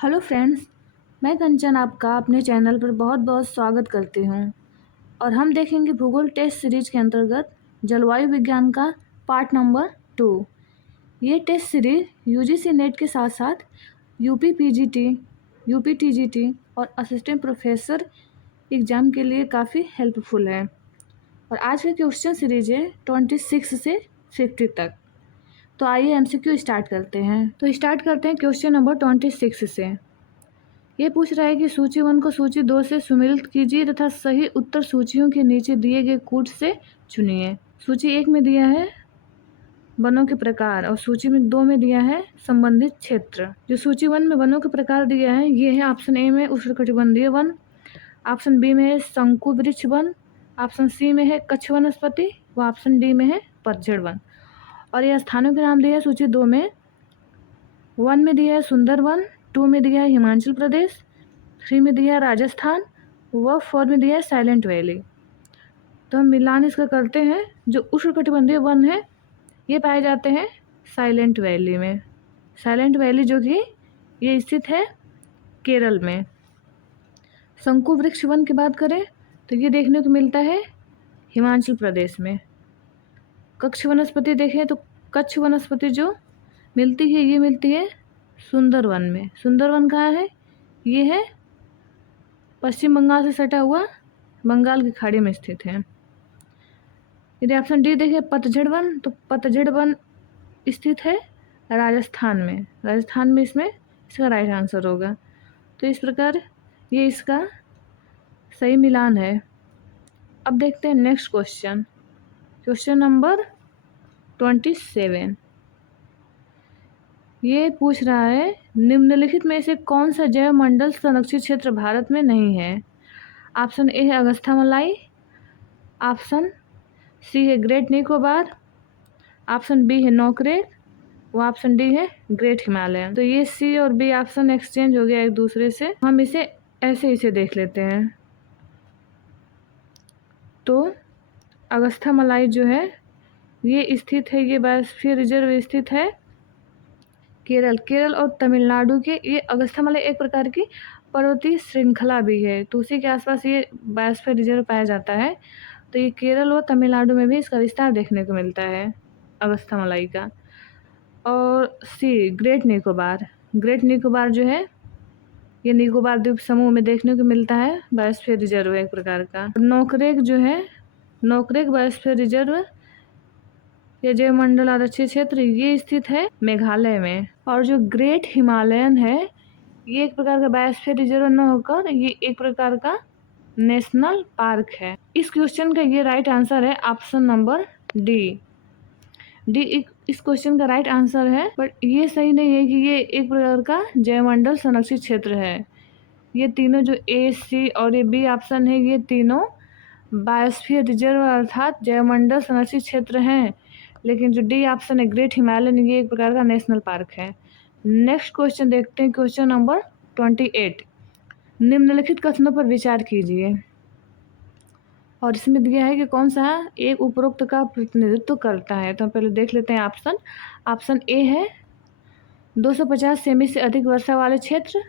Hello friends, मैं कंचन आपका अपने चैनल पर बहुत बहुत स्वागत करती हूँ। और हम देखेंगे भूगोल टेस्ट सीरीज के अंतर्गत जलवायु विज्ञान का पार्ट नंबर 2। ये टेस्ट सीरीज यूजीसी नेट के साथ साथ यूपी पीजीटी, यूपी टीजीटी और असिस्टेंट प्रोफेसर एग्ज़ाम के लिए काफ़ी हेल्पफुल है। और आज का क्वेश्चन सीरीज है 26 से 50 तक। तो आइए एमसीक्यू स्टार्ट करते हैं। तो स्टार्ट करते हैं क्वेश्चन नंबर 26 से। ये पूछ रहा है कि सूची 1 को सूची 2 से सुमेलित कीजिए तथा सही उत्तर सूचियों के नीचे दिए गए कूट से चुनिए। सूची 1 में दिया है वनों के प्रकार और सूची में 2 में दिया है संबंधित क्षेत्र। जो सूची 1 में वनों के प्रकार दिया है ये है ऑप्शन ए में उष्णकटिबंधीय वन, ऑप्शन बी में है शंकु वृक्ष वन, ऑप्शन सी में है कच्छ वनस्पति व ऑप्शन डी में है पतझड़ वन। और यह स्थानों के नाम दिए है सूची 2 में। 1 में दिया है सुंदरवन, 2 में दिया है हिमाचल प्रदेश, 3 में दिया है राजस्थान व 4 में दिया है साइलेंट वैली। तो हम मिलान इसका करते हैं। जो उष्णकटिबंधीय वन है ये पाए जाते हैं साइलेंट वैली में। साइलेंट वैली जो कि ये स्थित है केरल में। शंकु वृक्ष वन की बात करें तो ये देखने को मिलता है हिमाचल प्रदेश में। कच्छ वनस्पति देखें तो कच्छ वनस्पति जो मिलती है ये मिलती है सुंदरवन में। सुंदरवन कहाँ है? ये है पश्चिम बंगाल से सटा हुआ बंगाल की खाड़ी में स्थित है। यदि ऑप्शन डी देखें पतझड़ वन तो पतझड़ वन स्थित है राजस्थान में। राजस्थान में इसमें इसका राइट आंसर होगा। तो इस प्रकार ये इसका सही मिलान है। अब देखते हैं नेक्स्ट क्वेश्चन, क्वेश्चन नंबर 27। ये पूछ रहा है निम्नलिखित में से कौन सा जैव मंडल संरक्षित क्षेत्र भारत में नहीं है। ऑप्शन ए है अगस्त्य मलाई, ऑप्शन सी है ग्रेट निकोबार, ऑप्शन बी है नोकरेक व ऑप्शन डी है ग्रेट हिमालयन। तो ये सी और बी ऑप्शन एक्सचेंज हो गया एक दूसरे से। हम इसे ऐसे इसे देख लेते हैं। तो अगस्त्य मलाई जो है ये स्थित है, ये बायोस्फीयर रिजर्व स्थित है केरल और तमिलनाडु के। ये अगस्त्य मलाई एक प्रकार की पर्वतीय श्रृंखला भी है, तो उसी के आसपास ये बायोस्फीयर रिजर्व पाया जाता है। तो ये केरल और तमिलनाडु में भी इसका विस्तार देखने को मिलता है अगस्त्य मलाई का। और सी ग्रेट निकोबार, ग्रेट निकोबार जो है ये निकोबार द्वीप समूह में देखने को मिलता है, बायोस्फीयर रिजर्व है एक प्रकार का। नोकरेक जो है, नोकरेक बायोस्फीयर रिजर्व ये जैव मंडल आरक्षित क्षेत्र ये स्थित है मेघालय में। और जो ग्रेट हिमालयन है ये एक प्रकार का बायोस्फीयर रिजर्व न होकर ये एक प्रकार का नेशनल पार्क है। इस क्वेश्चन का ये राइट आंसर है ऑप्शन नंबर डी। इस क्वेश्चन का राइट आंसर है, बट ये सही नहीं है कि ये एक प्रकार का जैवमंडल संरक्षित क्षेत्र है। ये तीनों जो ए, सी और ये बी ऑप्शन है ये तीनों बायोस्फीयर रिजर्व अर्थात जैवमंडल संरक्षित क्षेत्र हैं। लेकिन जो डी ऑप्शन है ग्रेट हिमालयन ये एक प्रकार का नेशनल पार्क है। नेक्स्ट क्वेश्चन देखते हैं, क्वेश्चन नंबर 28। निम्नलिखित कथनों पर विचार कीजिए। और इसमें दिया है कि कौन सा एक उपरोक्त का प्रतिनिधित्व करता है। तो हम पहले देख लेते हैं ऑप्शन। ऑप्शन ए है 250 सेमी से अधिक वर्षा वाले क्षेत्र,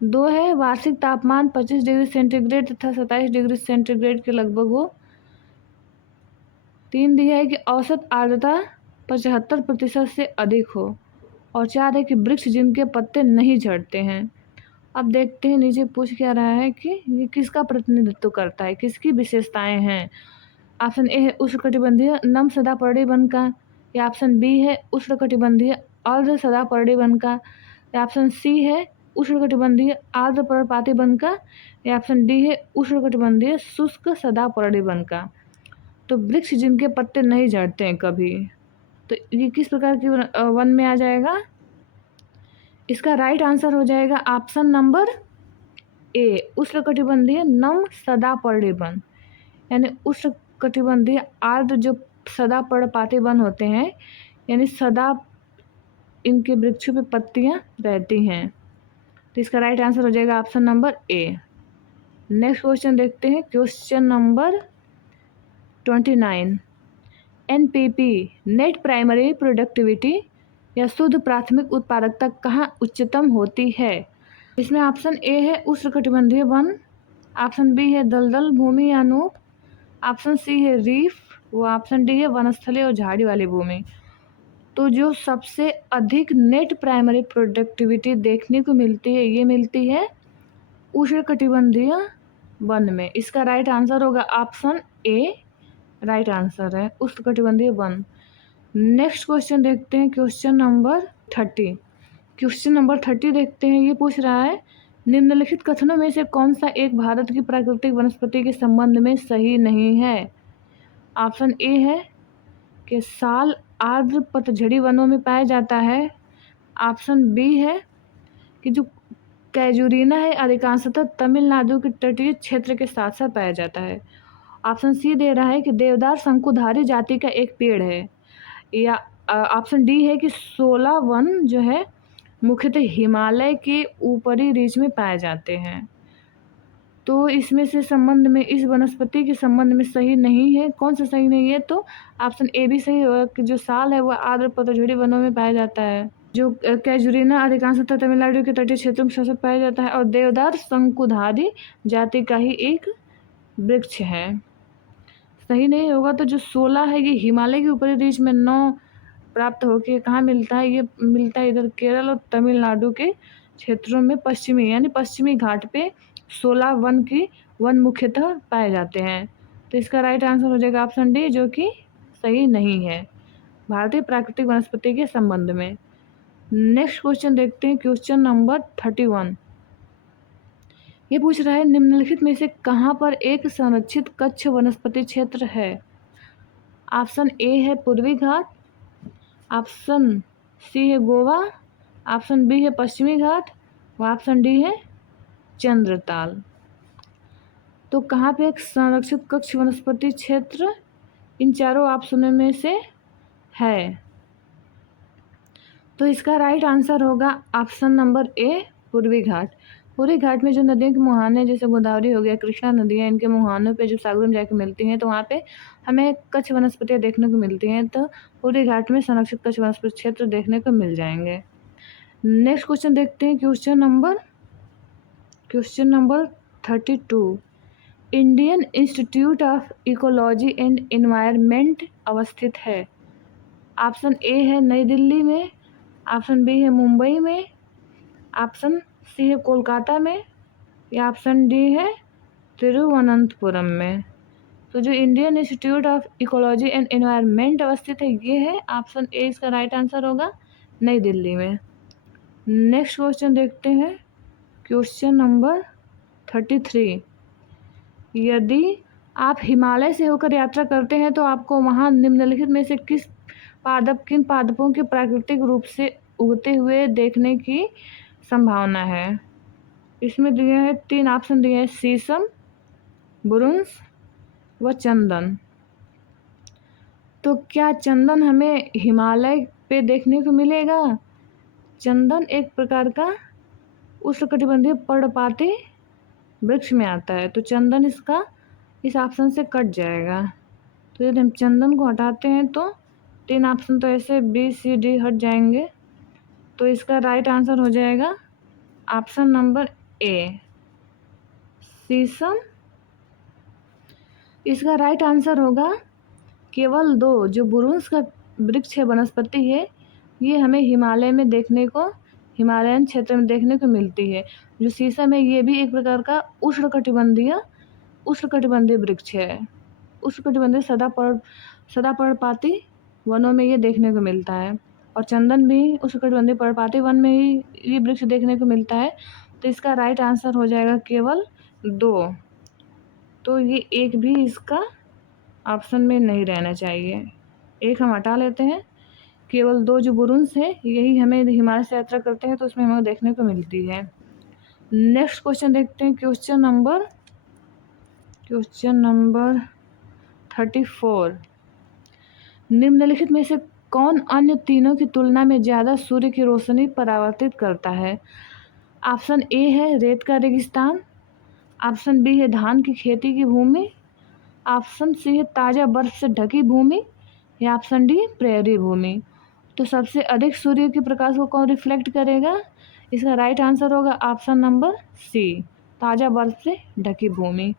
2 है वार्षिक तापमान 25 डिग्री सेंटीग्रेड तथा 27 डिग्री सेंटीग्रेड के लगभग हो, 3 दिया है कि औसत आर्द्रता 75% से अधिक हो, और 4 है कि वृक्ष जिनके पत्ते नहीं झड़ते हैं। अब देखते हैं नीचे पूछ क्या रहा है कि ये किसका प्रतिनिधित्व करता है, किसकी विशेषताएं हैं। ऑप्शन ए है उष्णकटिबंधीय नम सदापर्णी वन का, या ऑप्शन बी है उष्णकटिबंधीय अर्ध सदापर्णी वन का, या ऑप्शन सी है उष्णकटिबंधीय आर्द्र पर्णपाती वन का, या ऑप्शन डी है उष्णकटिबंधीय शुष्क सदापर्णी वन का। तो वृक्ष जिनके पत्ते नहीं झड़ते हैं कभी, तो ये किस प्रकार की वन में आ जाएगा? इसका राइट आंसर हो जाएगा ऑप्शन नंबर ए उष्णकटिबंधीय नम सदापर्णी वन। यानी उष्णकटिबंधीय आर्द्र जो सदापर्णपाती वन होते हैं, यानी सदा इनके वृक्षों पे पत्तियां रहती हैं। तो इसका राइट आंसर हो जाएगा option number A. Next question देखते हैं, question number 29। NPP net primary productivity या शुद्ध प्राथमिक उत्पादकता कहाँ उच्चतम होती है? इसमें ऑप्शन ए है उष्णकटिबंधीय वन, ऑप्शन बी है दलदल भूमि या नूप, ऑप्शन सी है रीफ, व ऑप्शन डी है वनस्थली और झाड़ी वाली भूमि। तो जो सबसे अधिक नेट प्राइमरी प्रोडक्टिविटी देखने को मिलती है, ये मिलती है उष्णकटिबंधीय वन में। इसका राइट आंसर होगा ऑप्शन ए, राइट आंसर है उष्णकटिबंधीय वन। नेक्स्ट क्वेश्चन देखते हैं, क्वेश्चन नंबर 30। क्वेश्चन नंबर 30 देखते हैं, ये पूछ रहा है निम्नलिखित कथनों में से कौन सा एक भारत की प्राकृतिक वनस्पति के संबंध में सही नहीं है? ऑप्शन ए है कि साल आर्द्र पतझड़ी वनों में पाया जाता है, ऑप्शन बी है कि जो कैजुरीना है अधिकांशतः तमिलनाडु के तटीय क्षेत्र के साथ साथ पाया जाता है, ऑप्शन सी दे रहा है कि देवदार शंकुधारी जाति का एक पेड़ है, या ऑप्शन डी है कि 16 वन जो है मुख्यतः हिमालय के ऊपरी रीच में पाए जाते हैं। तो इसमें से संबंध में इस वनस्पति के संबंध में सही नहीं है। कौन सा सही नहीं है? तो ऑप्शन ए भी सही होगा कि जो साल है वह आर्द्र पतझड़ी वनों में पाया जाता है। जो कैजुरीना अधिकांशतः तमिलनाडु के तटीय क्षेत्रों में सबसे पाया जाता है, और देवदार शंकुधारी जाति का ही एक वृक्ष है। सही नहीं होगा। तो जो 16 है ये हिमालय के ऊपरी रीच में 9 प्राप्त होके कहाँ मिलता है? ये मिलता है इधर केरल और तमिलनाडु के क्षेत्रों में पश्चिमी यानी पश्चिमी घाट पे 16 वन मुख्यतः पाए जाते हैं। तो इसका राइट आंसर हो जाएगा ऑप्शन डी, जो कि सही नहीं है भारतीय प्राकृतिक वनस्पति के संबंध में। नेक्स्ट क्वेश्चन देखते हैं, क्वेश्चन नंबर 31। ये पूछ रहा है निम्नलिखित में से कहाँ पर एक संरक्षित कच्छ वनस्पति क्षेत्र है? ऑप्शन ए है पूर्वी घाट, ऑप्शन सी है गोवा, ऑप्शन बी है पश्चिमी घाट, और ऑप्शन डी है चंद्रताल। तो कहाँ पे एक संरक्षित कच्छ वनस्पति क्षेत्र इन चारों ऑप्शनों में से है? तो इसका राइट आंसर होगा ऑप्शन नंबर ए, पूर्वी घाट। पूर्वी घाट में जो नदियों के मुहाने जैसे गोदावरी हो गया, कृष्णा नदी है, इनके मुहानों पे जब सागर में जाके मिलती हैं तो वहाँ पे हमें कच्छ वनस्पतियाँ देखने को मिलती हैं। तो पूर्वी घाट में संरक्षित कच्छ वनस्पति क्षेत्र देखने को मिल जाएंगे। नेक्स्ट क्वेश्चन देखते हैं, question number 32। Indian institute of ecology and environment अवस्थित है? ऑप्शन ए है नई दिल्ली में, ऑप्शन बी है मुंबई में, ऑप्शन सी है कोलकाता में, या ऑप्शन डी है तिरुवनंतपुरम में। तो जो Indian institute of ecology and environment अवस्थित है ये है ऑप्शन ए, इसका राइट आंसर होगा नई दिल्ली में। नेक्स्ट क्वेश्चन देखते हैं, क्वेश्चन नंबर 33। यदि आप हिमालय से होकर यात्रा करते हैं तो आपको वहाँ निम्नलिखित में से किन पादपों के प्राकृतिक रूप से उगते हुए देखने की संभावना है? इसमें दिए हैं 3 ऑप्शन दिए हैं, शीशम, बुरुंश व चंदन। तो क्या चंदन हमें हिमालय पे देखने को मिलेगा? चंदन एक प्रकार का उष्णकटिबंधीय पर्णपाती वृक्ष में आता है, तो चंदन इस ऑप्शन से कट जाएगा। तो यदि हम चंदन को हटाते हैं तो 3 ऑप्शन तो ऐसे बी सी डी हट जाएंगे। तो इसका राइट आंसर हो जाएगा ऑप्शन नंबर ए, शीशम। इसका राइट आंसर होगा केवल 2 जो बुरुंश का वृक्ष है, वनस्पति है, ये हमें हिमालयन क्षेत्र में देखने को मिलती है। जो शीशम है ये भी एक प्रकार का उष्णकटिबंधीय वृक्ष है। उष्णकटिबंधीय सदापर्णपाती वनों में ये देखने को मिलता है, और चंदन भी उष्णकटिबंधीय पर्णपाती वन में ही ये वृक्ष देखने को मिलता है। तो इसका राइट आंसर हो जाएगा केवल 2। तो ये एक भी इसका ऑप्शन में नहीं रहना चाहिए, एक हम हटा लेते हैं। केवल 2 जो बुरुंश है यही हमें हिमालय से यात्रा करते हैं तो उसमें हमें देखने को मिलती है। नेक्स्ट क्वेश्चन देखते हैं, क्वेश्चन नंबर 34। निम्नलिखित में से कौन अन्य तीनों की तुलना में ज़्यादा सूर्य की रोशनी परावर्तित करता है? ऑप्शन ए है रेत का रेगिस्तान, ऑप्शन बी है धान की खेती की भूमि, ऑप्शन सी है ताज़ा बर्फ से ढकी भूमि, या ऑप्शन डी प्रेयरी भूमि। तो सबसे अधिक सूर्य के प्रकाश को कौन रिफ्लेक्ट करेगा? इसका राइट आंसर होगा ऑप्शन नंबर सी, ताज़ा बर्फ से ढकी भूमि।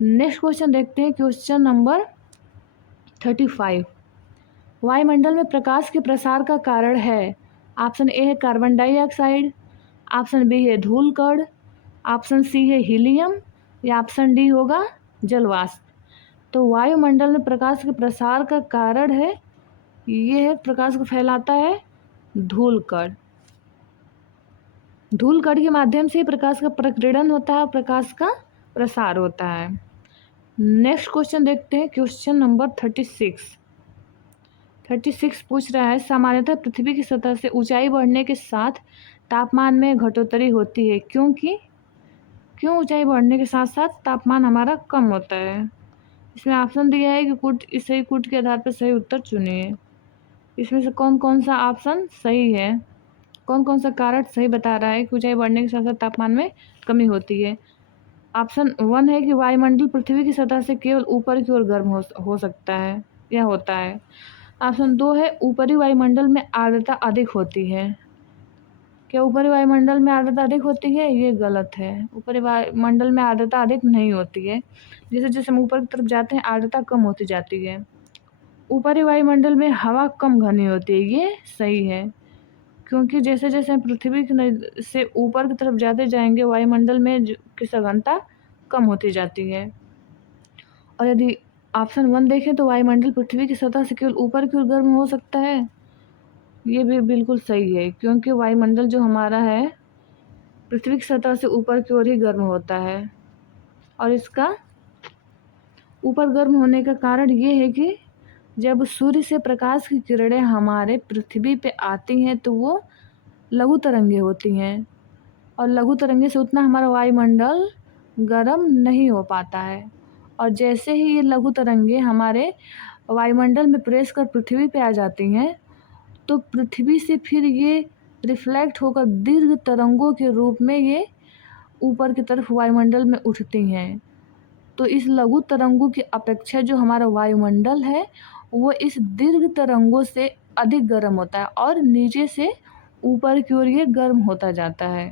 नेक्स्ट क्वेश्चन देखते हैं, क्वेश्चन नंबर 35। वायुमंडल में प्रकाश के प्रसार का कारण है? ऑप्शन ए है कार्बन डाइऑक्साइड, ऑप्शन बी है धूल कण, ऑप्शन सी है हीलियम, या ऑप्शन डी होगा जल वाष्प। तो वायुमंडल में प्रकाश के प्रसार का कारण है, ये है प्रकाश को फैलाता है धूल कण। धूल कण के माध्यम से प्रकाश का प्रकीर्णन होता है, प्रकाश का प्रसार होता है। नेक्स्ट क्वेश्चन देखते हैं, क्वेश्चन नंबर 36 पूछ रहा है, सामान्यतः पृथ्वी की सतह से ऊंचाई बढ़ने के साथ तापमान में घटोत्तरी होती है, क्यों ऊंचाई बढ़ने के साथ साथ तापमान हमारा कम होता है? इसमें ऑप्शन दिया है कि सही कूट के आधार पर सही उत्तर चुनिए। इसमें से कौन कौन सा ऑप्शन सही है, कौन कौन सा कारण सही बता रहा है कि ऊंचाई बढ़ने के साथ साथ तापमान में कमी होती है? ऑप्शन 1 है कि वायुमंडल पृथ्वी की सतह से केवल ऊपर की ओर गर्म हो सकता है या होता है। ऑप्शन 2 है ऊपरी वायुमंडल में आर्द्रता अधिक होती है। क्या ऊपरी वायुमंडल में आर्द्रता अधिक होती है? ये गलत है, ऊपरी वायुमंडल में आर्द्रता अधिक नहीं होती है। जैसे जैसे हम ऊपर की तरफ जाते हैं आर्द्रता कम होती जाती है। ऊपरी वायुमंडल में हवा कम घनी होती है, ये सही है, क्योंकि जैसे जैसे हम पृथ्वी से ऊपर की तरफ जाते जाएंगे वायुमंडल में की सघनता कम होती जाती है। और यदि ऑप्शन 1 देखें तो वायुमंडल पृथ्वी की सतह से केवल ऊपर की ओर गर्म हो सकता है, ये भी बिल्कुल सही है, क्योंकि वायुमंडल जो हमारा है पृथ्वी की सतह से ऊपर की ओर ही गर्म होता है। और इसका ऊपर गर्म होने का कारण ये है कि जब सूर्य से प्रकाश की किरणें हमारे पृथ्वी पे आती हैं तो वो लघु तरंगे होती हैं, और लघु तरंगे से उतना हमारा वायुमंडल गर्म नहीं हो पाता है। और जैसे ही ये लघु तरंगे हमारे वायुमंडल में प्रवेश कर पृथ्वी पे आ जाती हैं तो पृथ्वी से फिर ये रिफ्लेक्ट होकर दीर्घ तरंगों के रूप में ये ऊपर की तरफ वायुमंडल में उठती हैं। तो इस लघु तरंगों की अपेक्षा जो हमारा वायुमंडल है वो इस दीर्घ तरंगों से अधिक गर्म होता है और नीचे से ऊपर की ओर ये गर्म होता जाता है।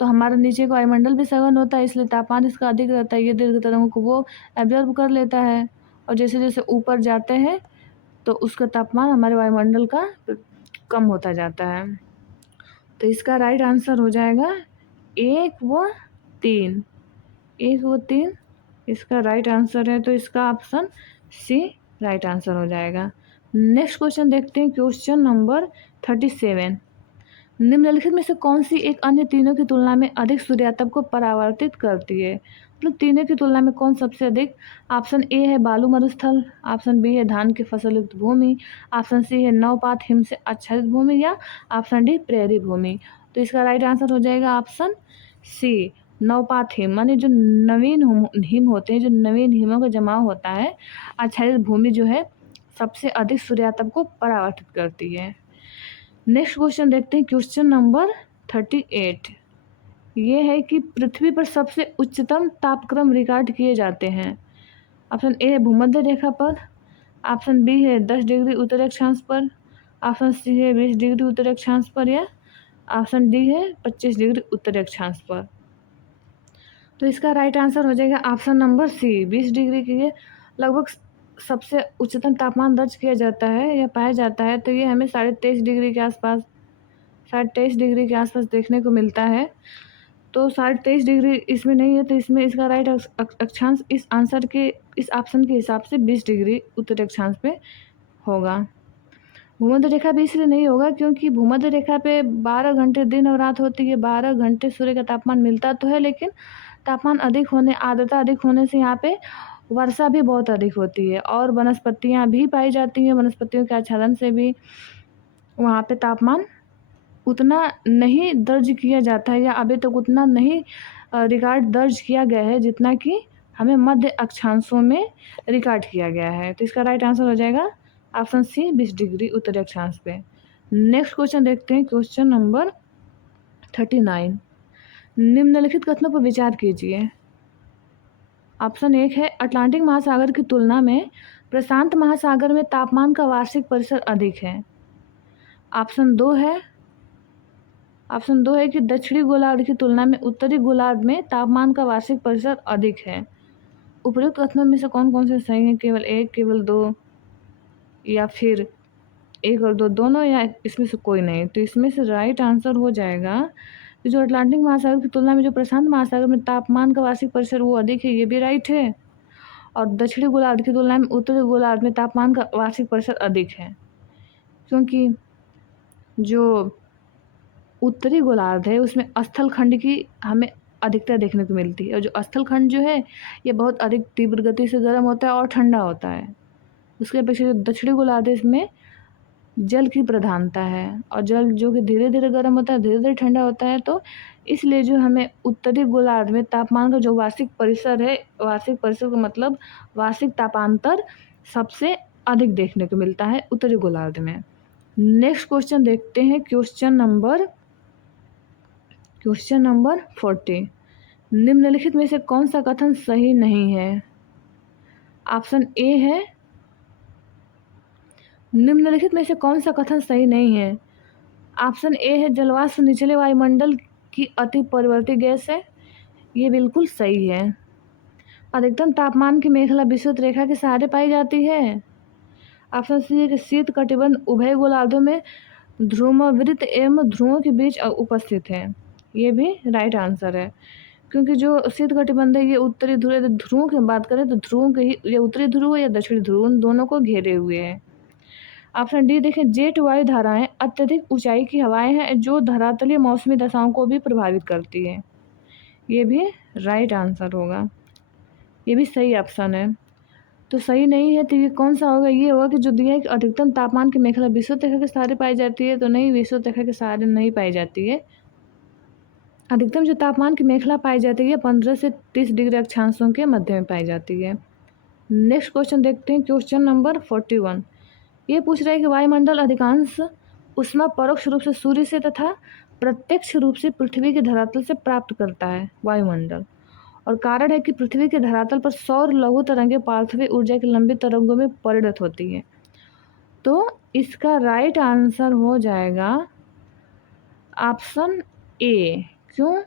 तो हमारा नीचे का वायुमंडल भी सघन होता है, इसलिए तापमान इसका अधिक रहता है। ये दीर्घ तरंगों को वो एब्जॉर्ब कर लेता है, और जैसे जैसे ऊपर जाते हैं तो उसका तापमान हमारे वायुमंडल का कम होता जाता है। तो इसका राइट आंसर हो जाएगा 1 व 3, 1 व 3 इसका राइट आंसर है। तो इसका ऑप्शन सी राइट आंसर हो जाएगा। नेक्स्ट क्वेश्चन देखते हैं, क्वेश्चन नंबर 37। निम्नलिखित में से कौन सी एक अन्य तीनों की तुलना में अधिक सूर्यातप को परावर्तित करती है? मतलब तीनों की तुलना में कौन सबसे अधिक? ऑप्शन ए है बालू मरुस्थल, ऑप्शन बी है धान की फसल युक्त भूमि, ऑप्शन सी है नवपात हिम से आच्छादित भूमि, या ऑप्शन डी प्रेरी भूमि। तो इसका राइट आंसर हो जाएगा ऑप्शन सी, नवपात हिम, माने जो नवीन हिम होते हैं, जो नवीन हिमों का जमाव होता है, आच्छादित भूमि जो है सबसे अधिक सूर्यातप को परावर्तित करती है। नेक्स्ट क्वेश्चन देखते हैं, क्वेश्चन नंबर 38। ये है कि पृथ्वी पर सबसे उच्चतम तापक्रम रिकॉर्ड किए जाते हैं। ऑप्शन ए है भूमध्य रेखा पर, ऑप्शन बी है 10 डिग्री उत्तरी अक्षांश पर, ऑप्शन सी है 20 डिग्री उत्तरी अक्षांश पर, या ऑप्शन डी है 25 डिग्री उत्तरी अक्षांश पर। तो इसका राइट आंसर हो जाएगा ऑप्शन नंबर सी, 20 डिग्री के लिए लगभग सबसे उच्चतम तापमान दर्ज किया जाता है या पाया जाता है। तो ये हमें 23.5 डिग्री के आसपास, 23.5 डिग्री के आसपास देखने को मिलता है। तो 23.5 डिग्री इसमें नहीं है, तो इसमें इसका राइट अक्षांश इस आंसर के, इस ऑप्शन के हिसाब से 20 डिग्री उत्तरी अक्षांश पे होगा। भूमध्य रेखा भी इसलिए नहीं होगा क्योंकि भूमध्य रेखा पे 12 घंटे दिन और रात होती है, 12 घंटे सूर्य का तापमान मिलता तो है, लेकिन तापमान अधिक होने, आर्द्रता अधिक होने से यहाँ पे वर्षा भी बहुत अधिक होती है और वनस्पतियाँ भी पाई जाती हैं। वनस्पतियों के आच्छादन से भी वहाँ पे तापमान उतना नहीं दर्ज किया जाता है, या अभी तक उतना नहीं रिकॉर्ड दर्ज किया गया है जितना कि हमें मध्य अक्षांशों में रिकॉर्ड किया गया है। तो इसका राइट आंसर हो जाएगा ऑप्शन सी, 20 डिग्री उत्तरी अक्षांश पे। नेक्स्ट क्वेश्चन देखते हैं, क्वेश्चन नंबर 39। निम्नलिखित कथनों पर विचार कीजिए। ऑप्शन 1 है अटलांटिक महासागर की तुलना में प्रशांत महासागर में तापमान का वार्षिक परिसर अधिक है। ऑप्शन दो है कि दक्षिणी गोलार्ध की तुलना में उत्तरी गोलार्ध में तापमान का वार्षिक प्रतिशत अधिक है। उपयुक्त कथनों में से कौन कौन से सही हैं? केवल एक, केवल दो, या फिर एक और दो दोनों, या इसमें से कोई नहीं? तो इसमें से राइट आंसर हो जाएगा कि जो अटलांटिक महासागर की तुलना में जो प्रशांत महासागर में तापमान का वार्षिक प्रतिशत वो अधिक है, ये भी राइट है। और दक्षिणी गोलार्ध की तुलना में उत्तरी गोलार्ध में तापमान का वार्षिक प्रतिशत अधिक है, क्योंकि जो उत्तरी गोलार्ध है उसमें स्थल खंड की हमें अधिकता देखने को मिलती है, और जो स्थल खंड जो है ये बहुत अधिक तीव्र गति से गर्म होता है और ठंडा होता है। उसके अपेक्षा जो दक्षिणी गोलार्ध है इसमें जल की प्रधानता है, और जल जो कि धीरे धीरे गर्म होता है, धीरे धीरे ठंडा होता है। तो इसलिए जो हमें उत्तरी गोलार्ध में तापमान का जो वार्षिक परिसर है, वार्षिक परिसर का मतलब वार्षिक तापांतर सबसे अधिक देखने को मिलता है उत्तरी गोलार्ध में। नेक्स्ट क्वेश्चन देखते हैं, क्वेश्चन नंबर 40। निम्नलिखित में से कौन सा कथन सही नहीं है? ऑप्शन ए है, निम्नलिखित में से कौन सा कथन सही नहीं है? ऑप्शन ए है, जलवाष्प निचले वायुमंडल की अति परिवर्ती गैस है, ये बिल्कुल सही है। अधिकतम तापमान की मेखला विषुवत रेखा के सहारे पाई जाती है। ऑप्शन सी है कि शीत कटिबंध उभय गोलार्धों में ध्रुववृत्त एवं ध्रुवों के बीच उपस्थित है, ये भी राइट आंसर है। क्योंकि जो शीत कटिबंध है ये उत्तरी ध्रुव, ध्रुवों की बात करें तो ध्रुवों के ही, या उत्तरी ध्रुव या दक्षिणी ध्रुव, उन दोनों को घेरे हुए है। ऑप्शन डी देखें, जेट वायु धाराएं अत्यधिक ऊंचाई की हवाएं हैं जो धरातलीय मौसमी दशाओं को भी प्रभावित करती है, ये भी राइट आंसर होगा, ये भी सही ऑप्शन है। तो सही नहीं है तो ये कौन सा होगा? ये होगा कि जो दिया है कि अधिकतम तापमान की मेखला विषुवत रेखा के सहारे पाई जाती है, तो नहीं, विषुवत रेखा के सहारे नहीं पाई जाती है। अधिकतम जो तापमान की मेखला पाई जाती है 15 से 30 डिग्री अक्षांशों के मध्य में पाई जाती है। नेक्स्ट क्वेश्चन देखते हैं, क्वेश्चन नंबर 41। ये पूछ रहा है कि वायुमंडल अधिकांश ऊष्मा परोक्ष रूप से सूर्य से तथा प्रत्यक्ष रूप से पृथ्वी के धरातल से प्राप्त करता है वायुमंडल, और कारण है कि पृथ्वी के धरातल पर सौर लघु तरंगें पार्थिव ऊर्जा की लंबी तरंगों में परिणत होती हैं। तो इसका राइट आंसर हो जाएगा ऑप्शन ए। क्यों?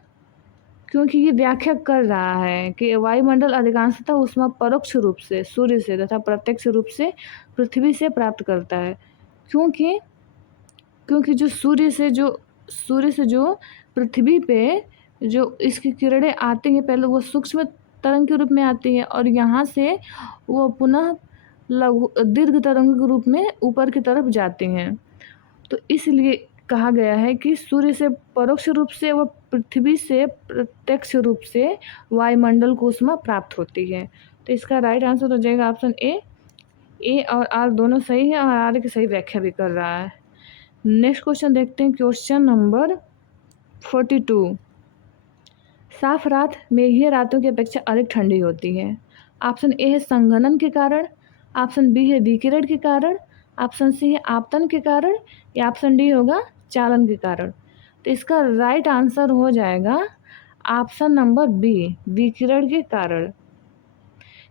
क्योंकि ये व्याख्या कर रहा है कि वायुमंडल अधिकांशतः ऊष्मा परोक्ष रूप से सूर्य से तथा प्रत्यक्ष रूप से पृथ्वी से प्राप्त करता है। क्योंकि जो सूर्य से जो पृथ्वी पे जो इसकी किरणें आती हैं, पहले वो सूक्ष्म तरंग के रूप में आती है, और यहाँ से वो पुनः लघु दीर्घ तरंग के रूप में ऊपर की तरफ जाती हैं। तो इसलिए कहा गया है कि सूर्य से परोक्ष रूप से व पृथ्वी से प्रत्यक्ष रूप से वायुमंडल को ऊष्मा प्राप्त होती है। तो इसका राइट आंसर हो जाएगा ऑप्शन ए। ए और आर दोनों सही है, और आर की सही व्याख्या भी कर रहा है। नेक्स्ट क्वेश्चन देखते हैं, क्वेश्चन नंबर 42। साफ रात मेघीय रातों की अपेक्षा अधिक ठंडी होती है। ऑप्शन ए है संघनन के कारण, ऑप्शन बी है विकिरण के कारण, ऑप्शन सी है आपतन के कारण, या ऑप्शन डी होगा चालन के कारण। तो इसका राइट आंसर हो जाएगा ऑप्शन नंबर बी, विकिरण के कारण।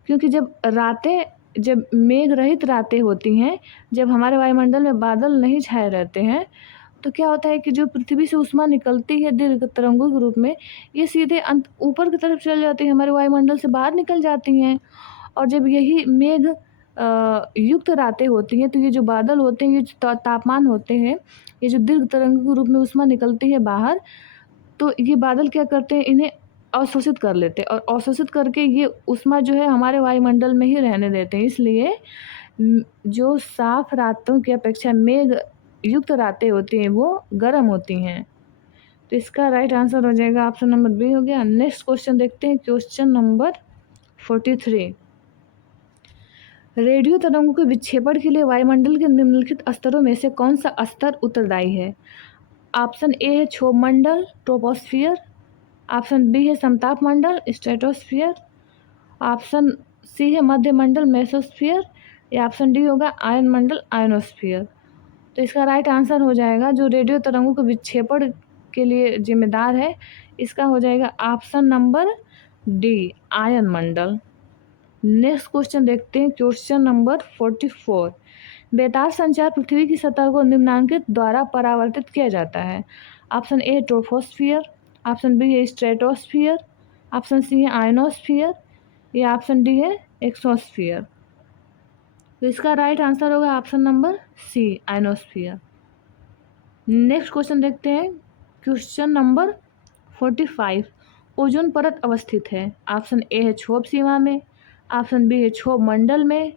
क्योंकि जब मेघ रहित रातें होती हैं, जब हमारे वायुमंडल में बादल नहीं छाए रहते हैं, तो क्या होता है कि जो पृथ्वी से ऊष्मा निकलती है दीर्घ तरंगों के रूप में, ये सीधे ऊपर की तरफ चल जाती है, हमारे वायुमंडल से बाहर निकल जाती हैं। और जब यही मेघ युक्त रातें होती हैं, तो ये जो बादल होते हैं, ये जो तापमान होते हैं, ये जो दीर्घ तरंगों के रूप में ऊष्मा निकलती है बाहर, तो ये बादल क्या करते हैं, इन्हें अवशोषित कर लेते हैं, और अवशोषित करके ये ऊष्मा जो है हमारे वायुमंडल में ही रहने देते हैं। इसलिए जो साफ रातों की अपेक्षा मेघ युक्त रातें होती हैं वो गर्म होती हैं। तो इसका राइट आंसर हो जाएगा ऑप्शन नंबर बी हो गया। नेक्स्ट क्वेश्चन देखते हैं, क्वेश्चन नंबर 43। रेडियो तरंगों के विक्षेपण के लिए वायुमंडल के निम्नलिखित स्तरों में से कौन सा स्तर उत्तरदायी है? ऑप्शन ए है क्षोभ मंडल, ट्रोपोस्फियर, ऑप्शन बी है समताप मंडल, स्ट्रेटोस्फियर, ऑप्शन सी है मध्य मंडल, मेसोस्फियर, या ऑप्शन डी होगा आयन मंडल, आयनोस्फियर। तो इसका राइट आंसर हो जाएगा, जो रेडियो तरंगों के विक्षेपण के लिए जिम्मेदार है, इसका हो जाएगा ऑप्शन नंबर डी, आयन मंडल। नेक्स्ट क्वेश्चन देखते हैं, क्वेश्चन नंबर 44। बेतार संचार पृथ्वी की सतह को निम्नांकित द्वारा परावर्तित किया जाता है। Option A troposphere, option B है स्ट्रेटोस्फियर, ऑप्शन सी है आयनोस्फियर, या ऑप्शन डी है एक्सोस्फियर। तो इसका राइट आंसर होगा option number C ionosphere. Next question देखते हैं। Question number 45। ओजोन परत अवस्थित है। ऑप्शन ए है क्षोभ सीमा में, ऑप्शन बी है क्षोभ मंडल में,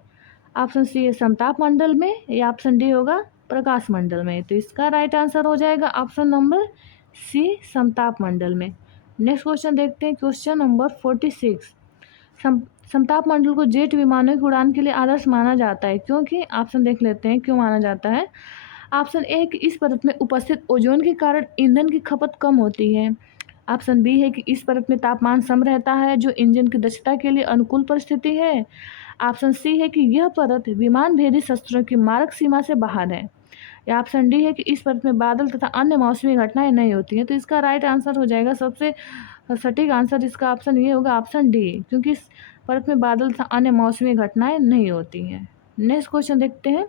ऑप्शन सी है समताप मंडल में, या ऑप्शन डी होगा प्रकाश मंडल में। तो इसका राइट आंसर हो जाएगा ऑप्शन नंबर सी समताप मंडल में। नेक्स्ट क्वेश्चन देखते हैं। Question number 46। समताप मंडल को जेट विमानों की उड़ान के लिए आदर्श माना जाता है क्योंकि, ऑप्शन देख लेते हैं क्यों माना जाता है। ऑप्शन ए कि इस परत में उपस्थित ओजोन के कारण ईंधन की खपत कम होती है। ऑप्शन बी है कि इस परत में तापमान सम रहता है जो इंजन की दक्षता के लिए अनुकूल परिस्थिति है। ऑप्शन सी है कि यह परत विमान भेदी शस्त्रों की मारक सीमा से बाहर है, या ऑप्शन डी है कि इस परत में बादल तथा अन्य मौसमी घटनाएं नहीं होती हैं। तो इसका राइट आंसर हो जाएगा, सबसे सटीक आंसर इसका ऑप्शन ये होगा ऑप्शन डी, क्योंकि इस परत में बादल तथा अन्य मौसमी घटनाएं नहीं होती हैं। नेक्स्ट क्वेश्चन देखते हैं।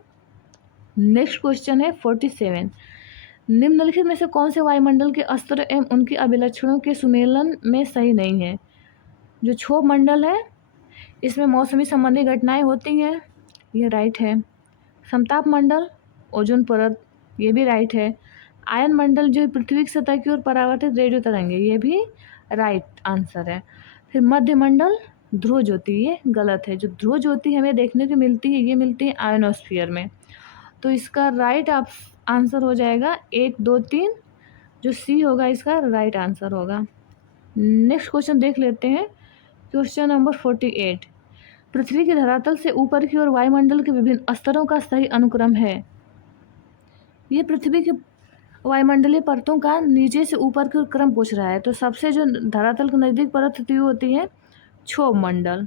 नेक्स्ट क्वेश्चन है 47। निम्नलिखित में से कौन से वायुमंडल के स्तर एवं उनके अभिलक्षणों के सुमेलन में सही नहीं है। जो क्षोभ मंडल है इसमें मौसमी संबंधी घटनाएं होती हैं, ये राइट है। समताप मंडल ओजोन परत, ये भी राइट है। आयन मंडल जो पृथ्वी की सतह की ओर परावर्तित रेडियो तरंगे, ये भी राइट आंसर है। फिर मध्य मंडल ध्रुव ज्योति, ये गलत है। जो ध्रुव ज्योति हमें देखने को मिलती है ये मिलती है आयनोस्फीयर में। तो इसका राइट आंसर हो जाएगा 1, 2, 3, जो सी होगा इसका राइट आंसर होगा। नेक्स्ट क्वेश्चन देख लेते हैं। Question number 48। पृथ्वी के धरातल से ऊपर की ओर वायुमंडल के विभिन्न स्तरों का सही अनुक्रम है। ये पृथ्वी के वायुमंडलीय परतों का नीचे से ऊपर की ओर क्रम पूछ रहा है। तो सबसे जो धरातल के नज़दीक परत होती है क्षोभ मंडल।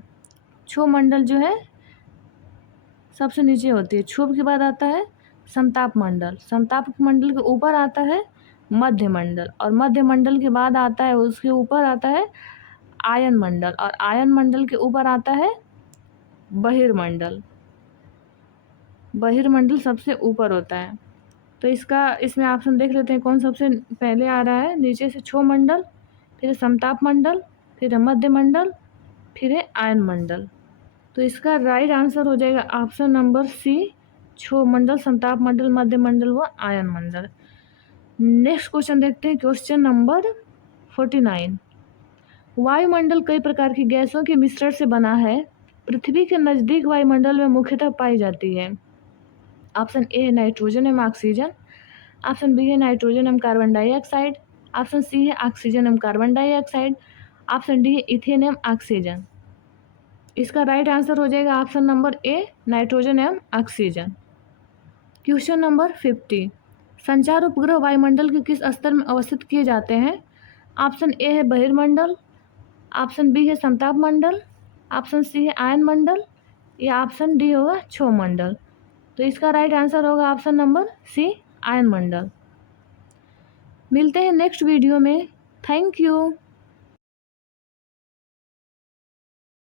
क्षोभ मंडल जो है सबसे नीचे होती है। क्षोभ के बाद आता है समताप मंडल, समताप मंडल के ऊपर आता है मध्य मंडल, और मध्य मंडल के बाद आता है, उसके ऊपर आता है आयन मंडल, और आयन मंडल के ऊपर आता है बहिर्मंडल। बहिर्मंडल सबसे ऊपर होता है। तो इसमें ऑप्शन देख लेते हैं कौन सबसे पहले आ रहा है। नीचे से क्षोभ मंडल, फिर समताप मंडल, फिर मध्य मंडल, फिर है आयन मंडल। तो इसका राइट आंसर हो जाएगा ऑप्शन नंबर सी क्षोभ मंडल, समताप मंडल, मध्य मंडल व आयन मंडल। नेक्स्ट क्वेश्चन देखते हैं। Question number 49। वायुमंडल कई प्रकार की गैसों के मिश्रण से बना है। पृथ्वी के नज़दीक वायुमंडल में मुख्यतः पाई जाती है। ऑप्शन ए है नाइट्रोजन एवं ऑक्सीजन, ऑप्शन बी है नाइट्रोजन एवं कार्बन डाइऑक्साइड, ऑप्शन सी है ऑक्सीजन एवं कार्बन डाइऑक्साइड, ऑप्शन डी है इथेन एवं ऑक्सीजन। इसका राइट आंसर हो जाएगा ऑप्शन नंबर ए नाइट्रोजन एवं ऑक्सीजन। Question number 50। संचार उपग्रह वायुमंडल के किस स्तर में अवस्थित किए जाते हैं। ऑप्शन ए है बहिर्मंडल, ऑप्शन बी है समताप मंडल, ऑप्शन सी है आयन मंडल, या ऑप्शन डी होगा क्षोभ मंडल। तो इसका राइट आंसर होगा ऑप्शन नंबर सी आयन मंडल। मिलते हैं नेक्स्ट वीडियो में। Thank you.